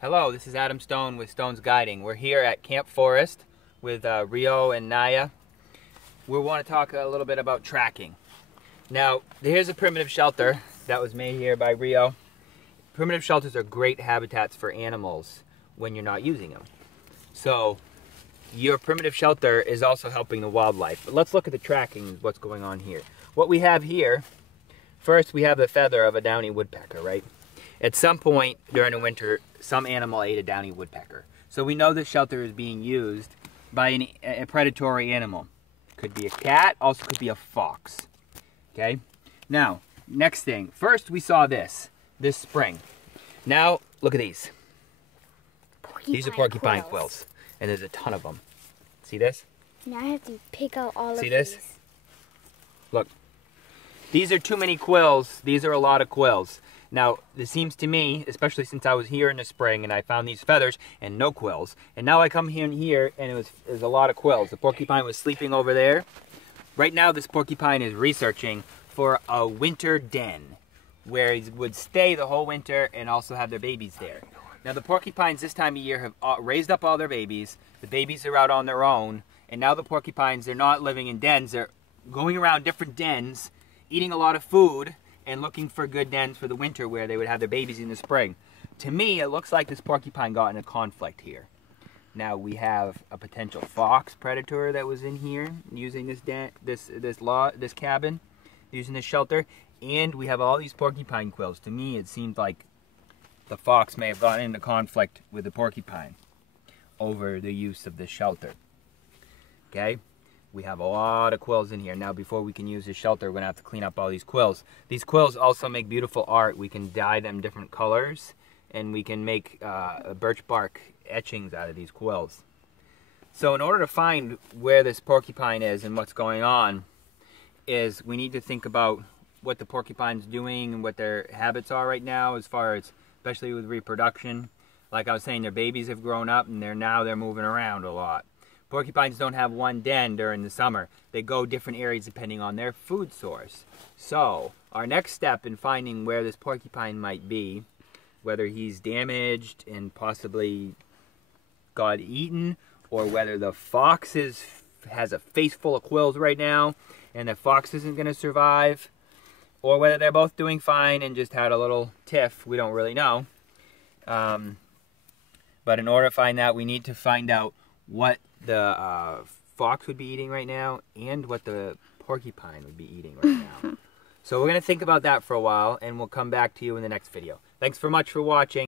Hello, this is Adam Stone with Stone's Guiding. We're here at Camp Forest with Rio and Naya. We want to talk a little bit about tracking. Now, here's a primitive shelter that was made here by Rio. Primitive shelters are great habitats for animals when you're not using them. So, your primitive shelter is also helping the wildlife. But let's look at the tracking, what's going on here. What we have here, first we have the feather of a downy woodpecker, right? At some point during the winter, some animal ate a downy woodpecker. So we know this shelter is being used by a predatory animal. Could be a cat, also could be a fox. Okay? Now, next thing. First we saw this spring. Now, look at these. These are porcupine quills. And there's a ton of them. See this? Now I have to pick out all of these. See this? Look. These are too many quills. These are a lot of quills. Now, this seems to me, especially since I was here in the spring and I found these feathers and no quills, and now I come in here and it was a lot of quills. The porcupine was sleeping over there. Right now, this porcupine is researching for a winter den where he would stay the whole winter and also have their babies there. Now, the porcupines this time of year have raised up all their babies. The babies are out on their own, and now the porcupines, they're not living in dens. They're going around different dens, eating a lot of food, and looking for good dens for the winter where they would have their babies in the spring. To me, it looks like this porcupine got in a conflict here. Now we have a potential fox predator that was in here using this cabin, using this shelter, and we have all these porcupine quills. To me, it seemed like the fox may have gotten into conflict with the porcupine over the use of this shelter. Okay? We have a lot of quills in here. Now, before we can use this shelter, we're going to have to clean up all these quills. These quills also make beautiful art. We can dye them different colors, and we can make birch bark etchings out of these quills. So in order to find where this porcupine is and what's going on, is we need to think about what the porcupine's doing and what their habits are right now, as far as, especially with reproduction. Like I was saying, their babies have grown up, and they're moving around a lot. Porcupines don't have one den during the summer. They go different areas depending on their food source. So, our next step in finding where this porcupine might be, whether he's damaged and possibly got eaten, or whether the fox has a face full of quills right now, and the fox isn't going to survive, or whether they're both doing fine and just had a little tiff, we don't really know. But in order to find that, we need to find out what the fox would be eating right now and what the porcupine would be eating right now. So we're going to think about that for a while, and we'll come back to you in the next video. Thanks so much for watching.